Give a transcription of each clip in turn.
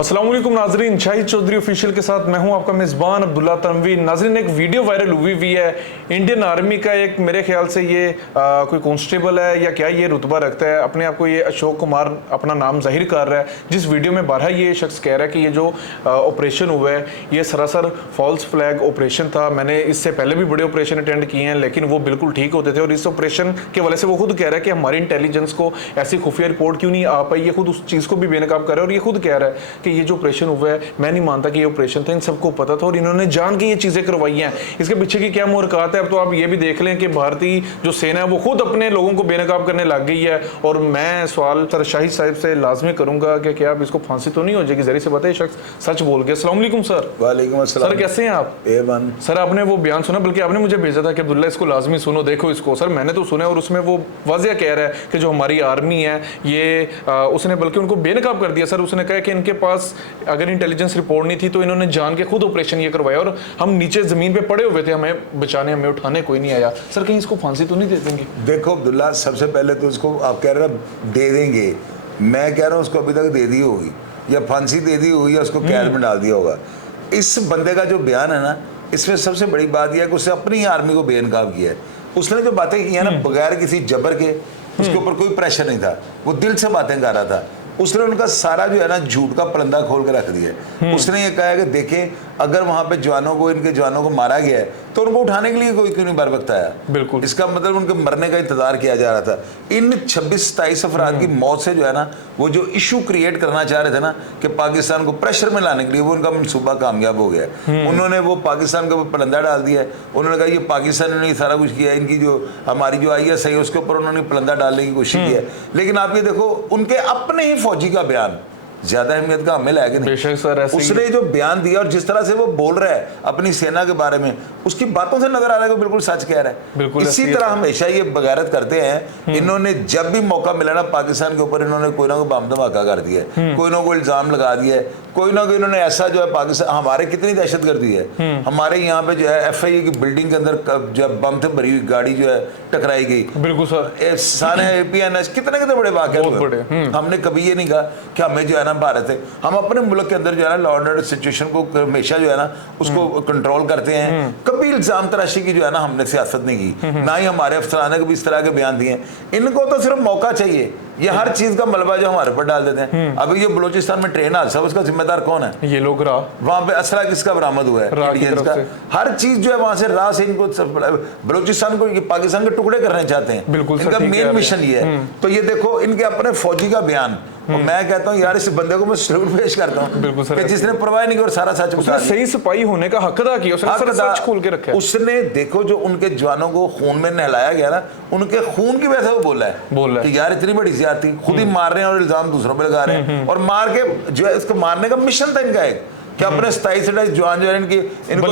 अस्सलामुअलैकुम नाजरीन, शाहिद चौधरी ऑफिशियल के साथ मैं हूं आपका मेज़बान अब्दुल्ला तनवीर। नाजरीन, एक वीडियो वायरल हुई है इंडियन आर्मी का, एक मेरे ख्याल से ये कोई कांस्टेबल है या क्या ये रुतबा रखता है, अपने आप को ये अशोक कुमार अपना नाम जाहिर कर रहा है, जिस वीडियो में बारहा ये शख्स कह रहा है कि ये जो ऑपरेशन हुआ है ये सरासर फॉल्स फ्लैग ऑपरेशन था। मैंने इससे पहले भी बड़े ऑपरेशन अटेंड किए हैं लेकिन वो बिल्कुल ठीक होते थे, और इस ऑपरेशन के वजह से वो खुद कह रहा है कि हमारी इंटेलिजेंस को ऐसी खुफिया रिपोर्ट क्यों नहीं आ पाई। ये खुद उस चीज़ को भी बेनकाब कर रहा है और ये खुद कह रहा है कि ये जो ऑपरेशन हुआ है मैं नहीं मानता कि ये ऑपरेशन था, इन सबको पता था और इन्होंने जान के ये चीजें करवाई हैं। इसके पीछे की क्या मुहरकत है अब तो आप ये भी देख लें कि भारतीय जो सेना है वो खुद अपने लोगों को बेनकाब करने लग गई है। और मैं सवाल सर शाहिद साहब से लाजमी करूंगा कि क्या आप इसको फांसी तो नहीं हो जाएगी? जरिए से बताइए, शख्स सच बोल गया। अस्सलाम वालेकुम सर। वालेकुम अस्सलाम। सर कैसे हैं आप? A1। सर आपने वो बयान सुना, बल्कि आपने मुझे भेजा था कि अब्दुल्ला इसको लाजमी सुनो, देखो इसको। सर मैंने तो सुना और उसमें वो वाज़िया कह रहा है कि जो हमारी आर्मी है ये उसने बल्कि उनको बेनकाब कर दिया। सर उसने कहा कि इनके पास अगर इंटेलिजेंस रिपोर्ट नहीं थी तो इन्होंने जान के खुद ऑपरेशन ये करवाया और हम नीचे जमीन पे पड़े हुए थे, हमें बचाने हमें उठाने कोई नहीं आया। सर कहीं इसको फांसी तो नहीं दे देंगे? देखो अब्दुल्ला, सबसे पहले तो इसको आप कह रहे हो दे देंगे, मैं कह रहा हूँ उसको अभी तक दे दी होगी या फांसी दे दी होगी या उसको कैद में डाल दिया होगा। इस बंदे का जो बयान है ना, इसमें सबसे बड़ी बात यह है कि उसने अपनी आर्मी को बेनकाब किया है। उसने जो बातें की है ना, बगैर किसी जबर के, उसके ऊपर कोई प्रेशर नहीं था, वो दिल से बातें कर रहा था। उसने उनका सारा जो है ना झूठ का परंदा खोल के रख दिया। उसने ये कहा है कि देखें अगर वहां पे जवानों को, इनके जवानों को मारा गया है तो उनको उठाने के लिए कोई क्यों नहीं बर वक्त आया? बिल्कुल, इसका मतलब उनके मरने का इंतजार किया जा रहा था। इन 26-27 अफराद की मौत से जो है ना, वो जो इशू क्रिएट करना चाह रहे थे ना कि पाकिस्तान को प्रेशर में लाने के लिए, वो उनका मनसूबा कामयाब हो गया। उन्होंने वो पाकिस्तान के ऊपर पलंदा डाल दिया है। उन्होंने कहा ये पाकिस्तान ने सारा कुछ किया है, इनकी जो हमारी जो IS है उसके ऊपर उन्होंने पलंदा डालने की कोशिश की है। लेकिन आप ये देखो उनके अपने ही फौजी का बयान ज्यादा अहमियत का हमें लायक नहीं। बेशक सर, उसने जो बयान दिया और जिस तरह से वो बोल रहा है अपनी सेना के बारे में, उसकी बातों से नजर आ रहा है कि बिल्कुल सच कह रहा है। बिल्कुल इसी तरह हमेशा ये बगारत करते हैं। इन्होंने जब भी मौका मिला ना पाकिस्तान के ऊपर, इन्होंने कोई ना कोई बम धमाका कर दिया है, कोई ना कोई इल्जाम लगा दिया है, कोई ना कोई इन्होंने ऐसा जो है पाकिस्तान, हमारे कितनी दहशतगर्दी है। हमारे यहाँ पे जो है FIA की बिल्डिंग के अंदर जब बम से भरी हुई गाड़ी जो है टकराई गई। बिल्कुल सर, सारे APNS कितने बड़े वाक़े हुए। हमने कभी ये नहीं कहा कि हमें जो है ना भारत है, हम अपने मुल्क के अंदर जो है ना लॉ एंड ऑर्डर सिचुएशन को हमेशा जो है ना उसको कंट्रोल करते हैं। कभी इल्जाम तराशी की जो है ना हमने सियासत नहीं की, ना ही हमारे अफसरान ने कभी इस तरह के बयान दिए। इनको तो सिर्फ मौका चाहिए, ये हर चीज का मलबा जो हमारे पर डाल देते हैं। अभी ये बलूचिस्तान में ट्रेन हादसा, उसका जिम्मेदार कौन है? ये लोग रहा। वहां पे असला किसका बरामद हुआ है? इंडियंस का। हर चीज जो है वहां से राह से इनको बलूचिस्तान को, पाकिस्तान के टुकड़े करना चाहते हैं। बिल्कुल, इनका मेन मिशन ये है। तो ये देखो इनके अपने फौजी का बयान, और मैं कहता हूँ यार इस बंदे को मैं सैल्यूट पेश करता हूँ। बिल्कुल सर, जिसने परवाह नहीं की और सारा सच बता दिया। सही सिपाही होने का हक अदा किया, उसने सच खोल के रखा है। उसने देखो जो उनके जवानों को खून में नहलाया गया ना, उनके खून की वजह से वो बोला है कि यार इतनी बड़ी ज्यादती, खुद ही मार रहे हैं और इल्जाम दूसरों पे लगा रहे हैं। और मार के जो है इसको मारने का मिशन था इनका एक, कि अपने 27 जवान जो है इनको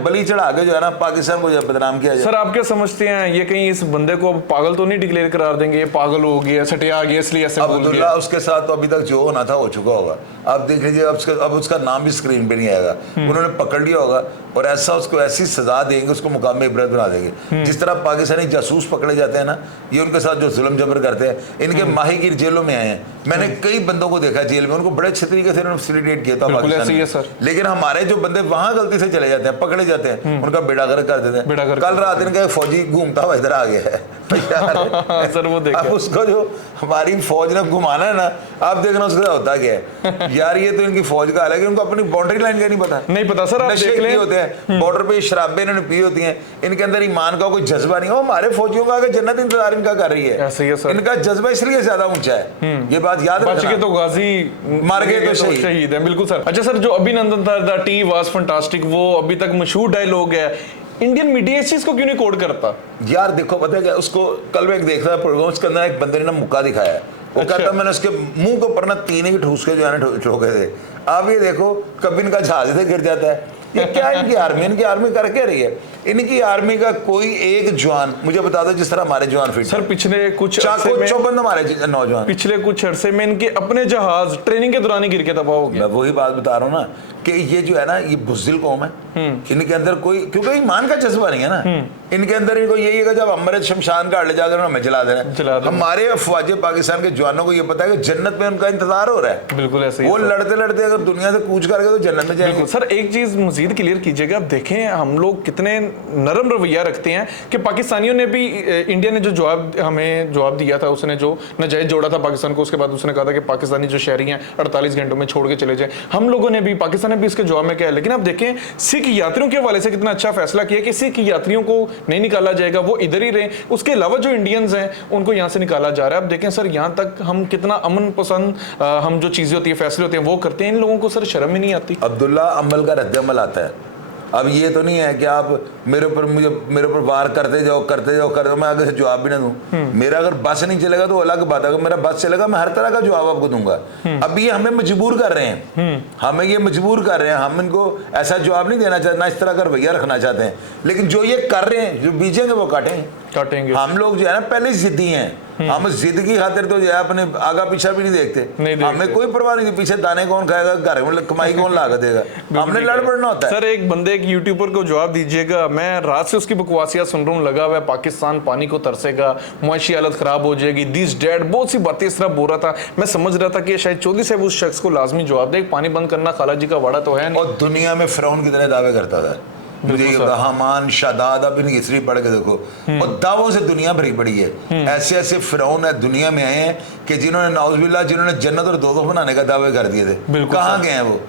बलि चढ़ा के जो है ना पाकिस्तान को बदनाम किया जाए। सर आप क्या समझते हैं, ये कहीं इस बंदे को पागल तो नहीं डिक्लेयर करार देंगे? ये पागल हो गया, सटिया गया, इसलिए ऐसे बोल गया। अब्दुल्ला उसके साथ तो अभी तक जो होना था हो चुका होगा। आप देख लीजिए अब उसका नाम भी स्क्रीन पे नहीं आएगा। उन्होंने पकड़ लिया होगा और ऐसा उसको ऐसी सजा देंगे, उसको मुकाम इबरत बना देंगे। जिस तरह पाकिस्तानी जासूस पकड़े जाते हैं ना, ये उनके साथ जो जुल्म जबर करते हैं, इनके माहीगीर जेलों में आए हैं। मैंने कई बंदों को देखा जेल में, उनको बड़े अच्छे तरीके से फैसिलिटेट किया था पाकिस्तान। लेकिन हमारे जो बंदे वहां गलती से चले जाते हैं, पकड़े जाते हैं, उनका बेड़ा गर्क कर देते हैं। कल रात इनका फौजी घूमता हुआ इधर आ गया है सर वो देखो, अब उसको जो हमारी फौज ने घुमाना है ना, आप देखना उसका होता क्या है। यार ये तो इनकी फौज का हाल है कि उनको अपनी बाउंड्री लाइन का नहीं पता। नहीं पता सर, आप देख लें होते हैं बॉर्डर पे, शराबें इन्होंने पी होती हैं, इनके अंदर ईमान का कोई जज्बा नहीं हो। हमारे फौजियों का आगे जन्नत इंतजार इनका कर रही है। ऐसे ही है सर, इनका जज्बा इसलिए ज्यादा ऊंचा है, ये बात याद रखना। बच के तो गाजी, मार गए तो शहीद है। बिल्कुल सर। अच्छा सर, जो अभिनंदन था द टी वाज फैंटास्टिक, वो अभी तक मशहूर डायलॉग है, इंडियन मीडिया इस चीज को क्यों नहीं कोड करता? यार देखो पता है क्या, उसको कल मैं एक देख रहा प्रोग्राम, उसके अंदर एक बंदे ने ना मुक्का दिखाया है। वो कहता मैंने उसके मुंह के ऊपर ना 3 ही ठूस के जो है ना ठोके थे। आप ये देखो कभी इनका जहाज से गिर जाता है। ये क्या इनकी आर्मी कर क्या रही है? इनकी आर्मी का कोई एक जवान मुझे बता दो जिस तरह हमारे जवान फिट सर पिछले कुछ अरसे चाको में चौबंद हमारे नौजवान पिछले कुछ अरसे में इनके अपने जहाज ट्रेनिंग के दौरान ही गिर के तबाह हो गया। मैं वही बात बता रहा हूँ ना कि ये जो है ना ये बुज़दिल कौम है, इनके अंदर कोई क्योंकि ईमान का जज्बा नहीं है ना, इनके अंदर इनको यही है कि जब हमारे शमशान घाट ले जाकर हमें जला देना। हमारे अफवाज पाकिस्तान के जवानों को ये पता है कि जन्नत में उनका इंतजार हो रहा है। बिल्कुल ऐसे ही वो लड़ते लड़ते अगर दुनिया से कूच करके तो जन्नत में जाएंगे। सर एक चीज मजीद क्लियर कीजिएगा, आप देखें हम लोग कितने नरम रवैया रखते हैं कि पाकिस्तानियों ने भी, इंडिया ने जो हमें जवाब दिया था, उसने जो नजायज जोड़ा था पाकिस्तान को, उसके बाद उसने कहा था कि पाकिस्तानी जो शहरी हैं 48 घंटों में छोड़ के चले जाए। हम लोगों ने भी, पाकिस्तान ने भी इसके जवाब में क्या है। लेकिन आप देखें सिख यात्रियों के हवाले से कितना अच्छा फैसला किया कि सिख यात्रियों को नहीं निकाला जाएगा, वो इधर ही रहे। उसके अलावा जो इंडियंस हैं उनको यहाँ से निकाला जा रहा है। अब देखें सर यहाँ तक हम कितना अमन पसंद, हम जो चीजें होती है, फैसले होते हैं वो करते हैं। इन लोगों को सर शर्म ही नहीं आती। अब्दुल्ला अमल का रद्द-ए-अमल आता है। अब ये तो नहीं है कि आप मेरे ऊपर वार करते जाओ, मैं आगे से जवाब भी ना दूं। मेरा अगर बस नहीं चलेगा तो अलग बात है, अगर मेरा बस चलेगा मैं हर तरह का जवाब आपको दूंगा। अब ये हमें मजबूर कर रहे हैं, हम इनको ऐसा जवाब नहीं देना चाहते, ना इस तरह का रवैया रखना चाहते हैं। लेकिन जो ये कर रहे हैं, जो बीजेंगे वो काटेंगे। हम लोग जो है ना पहले जिद्दी हैं, हम जिद की खातिर तो जो है अपने आगा पीछा भी नहीं देखते। हमें कोई परवाह नहीं, पीछे दाने कौन खाएगा, घर में कमाई कौन ला देगा, हमने लड़ पड़ना होता है। सर एक बंदे एक यूट्यूबर को जवाब दीजिएगा, मैं रात से उसकी बकवासियां सुन रहा हूँ, लगा हुआ है पाकिस्तान पानी को तरसेगा, मुआशी हालत खराब हो जाएगी, दिस डेड, बहुत सी बातें इस तरह बोल रहा था। मैं समझ रहा था कि शायद चौधरी साहब उस शख्स को लाजमी जवाब दे, पानी बंद करना खाला जी का वाड़ा तो है नहीं। और दुनिया में फिरौन की तरह दावे करता था, मुझे हामान शादाद, अब इनकी हिस्ट्री पढ़ के देखो, और दावों से दुनिया भरी पड़ी है। ऐसे ऐसे फिरौन है दुनिया में आए हैं कि जिन्होंने नाउजुबिल्लाह, जिन्होंने जन्नत और दोज़ख बनाने का दावे कर दिए थे। कहाँ गए हैं वो?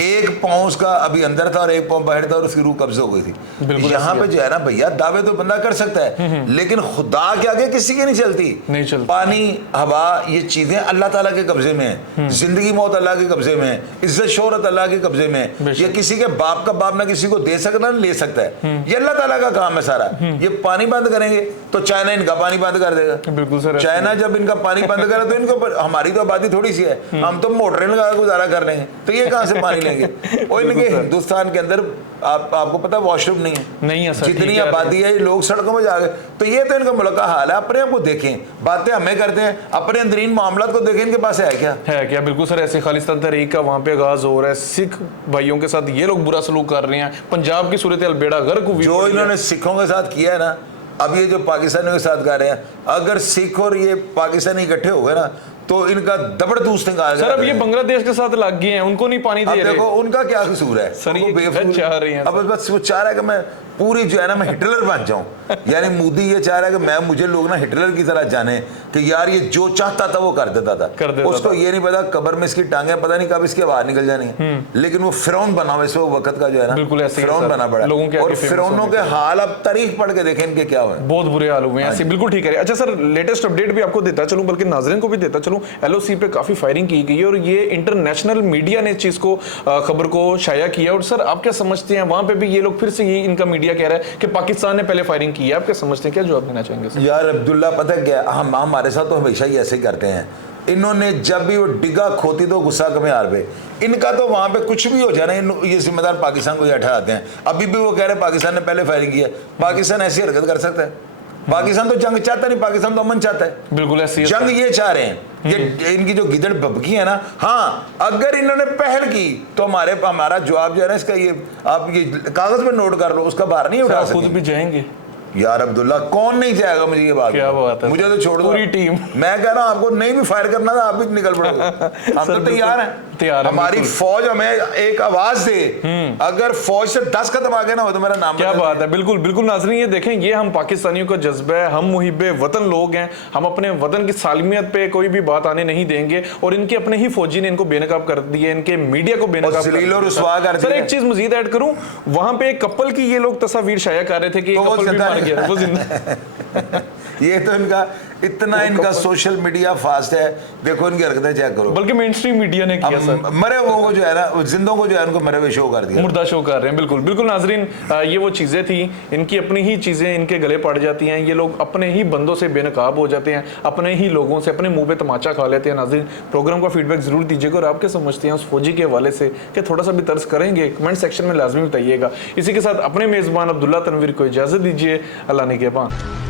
एक पाँव उसका अभी अंदर था और एक पाँव बाहर था और उसकी रूह कब्ज हो गई थी। यहाँ पे जो है ना भैया, दावे तो बंदा कर सकता है, लेकिन खुदा के आगे किसी की नहीं चलती। पानी, हवा, ये चीजें अल्लाह ताला के कब्जे में है। जिंदगी मौत अल्लाह के कब्जे में है, इज्जत शोहरत अल्लाह के कब्जे में है। ये किसी के बाप का बाप ना किसी को दे सकता ले सकता है, ये अल्लाह ताला का काम है सारा। ये पानी बंद करेंगे तो चाइना इनका पानी बंद कर देगा। बिल्कुल सर, चाइना जब इनका पानी बंद करे तो इनको, हमारी तो आबादी थोड़ी सी है, हम तो मोटरें लगा गुजारा कर रहे हैं, तो ये कहां से पानी लेंगे? और इनके हिंदुस्तान के अंदर आपको पता वॉशरूम नहीं है सर, जितनी आबादी है लोग सड़कों में जा गए। तो ये तो इनका मुल्क का हाल है। अपने आप को देखें, बातें हमें करते हैं, अपने अंदरीन मामला को देखें, इनके पास है क्या? बिल्कुल सर, ऐसे खालिस्तान तहरीक का वहाँ पे आगाज हो रहा है, सिख भाइयों के साथ ये लोग बुरा सलूक कर रहे हैं, पंजाब की सूरत बेड़ा गर्क हुई, जो इन्होंने सिखों के साथ किया है ना, अब ये जो पाकिस्तानियों के साथ कर रहे हैं, अगर सिख और ये पाकिस्तानी इकट्ठे हो गए ना तो इनका जबरदस्त निकाल। सर अब ये बांग्लादेश के साथ लग गए हैं, उनको नहीं पानी दे रहे। देखो उनका क्या कसूर है सर, ये चाह रहे हैं। अब बस वो चाह रहा है कि मैं पूरी जो है ना मैं हिटलर बन जाऊं, यानी मोदी ये चाह रहा है कि मैं, मुझे लोग ना हिटलर की तरह जाने कि यार ये जो चाहता था वो कर देता था। उसको ये नहीं पता कब्र में इसकी टांगे पता नहीं कब इसके बाहर निकल जानी है, लेकिन वो फिरौन बना हुआ इस वक्त का जो है ना, फिरौन बना पड़ा। और फिरौनों के हाल अब तारीख पढ़ के देखें इनके क्या हुए, बहुत बुरे हाल हुए हैं। बिल्कुल ठीक है। अच्छा सर, लेटेस्ट अपडेट भी आपको देता चलूं, बल्कि नाज़रीन को भी देता चलूं, LOC पे काफी फायरिंग की गई है और ये इंटरनेशनल मीडिया ने इस चीज को, खबर को शाया किया। और सर आप क्या समझते हैं, वहां पे भी ये लोग फिर से ये इनका मीडिया कह रहा है कि पाकिस्तान ने पहले फायरिंग की है, आप क्या समझते हैं, क्या जवाब देना चाहेंगे सर? यार अब्दुल्ला, पता क्या, हम हमारे साथ तो हमेशा ही ऐसे ही करते हैं। इन्होंने जब भी वो डिगा खोती तो गुस्सा कमे हार पे, इनका तो वहां पे कुछ भी हो जाए ना, ये जिम्मेदार पाकिस्तान को ठहराते हैं। अभी भी वो कह रहे हैं पाकिस्तान ने पहले फायरिंग की है। पाकिस्तान ऐसी हरकत कर सकता है? पाकिस्तान तो जंग चाहता नहीं, पाकिस्तान तो अमन चाहता है। बिल्कुल ऐसी जंग ये चाह रहे हैं। ये इनकी जो गिदड़ भभकी है ना, हाँ अगर इन्होंने पहल की तो हमारा जवाब जो है ना इसका, ये आप ये कागज में नोट कर लो, उसका भार नहीं उठा सकते। खुद भी जाएंगे यार अब्दुल्ला, कौन नहीं जाएगा? मुझे ये बात, क्या बात है, मुझे तो छोड़ दो, पूरी टीम। मैं कह रहा हूं आपको नहीं भी फायर करना था, आप भी निकल पड़ोगे। हम तो तैयार हैं, हमारी फौज हमें एक आवाज दे। अगर फौज से 10 कदम आगे ना हो तो मेरा नाम, क्या बात है। बिल्कुल बिल्कुल नाज़रीन, ये देखें, ये हम पाकिस्तानियों का जज्बा है, हम मुहिब्बे वतन लोग हैं, हम अपने वतन की सालमियत पे कोई भी बात आने नहीं देंगे। और इनके अपने ही फौजी ने इनको बेनकाब कर दिया, इनके मीडिया को बेनकाब कर दिया। सर एक चीज मजीद ऐड करूं, वहां पे एक कपल की ये लोग तस्वीर शाया कर रहे थे कि कपल भी मार गया, वो जिंदा ये तो इनका इतना इनका सोशल मीडिया फास्ट है, देखो इनकी हरकतें चेक करो। बल्कि मेन स्ट्रीम मीडिया ने किया सर, मरे हुओं को जो है ना, जिंदों को जो है उनको मरे हुए शो कर दिया, मुर्दा शो कर रहे हैं। बिल्कुल बिल्कुल नाजरीन, ये वो चीज़ें थी, इनकी अपनी ही चीज़ें इनके गले पड़ जाती हैं, ये लोग अपने ही बंदों से बेनकाब हो जाते हैं, अपने ही लोगों से अपने मुंह पे तमाचा खा लेते हैं। नाजरीन, प्रोग्राम का फीडबैक जरूर दीजिएगा और आप क्या समझते हैं उस फौजी के हवाले से, कि थोड़ा सा भी तर्स करेंगे, कमेंट सेक्शन में लाजमी बताइएगा। इसी के साथ अपने मेज़बान अब्दुल्ला तनवीर को इजाज़त दीजिए। अल्लाह निगहबान।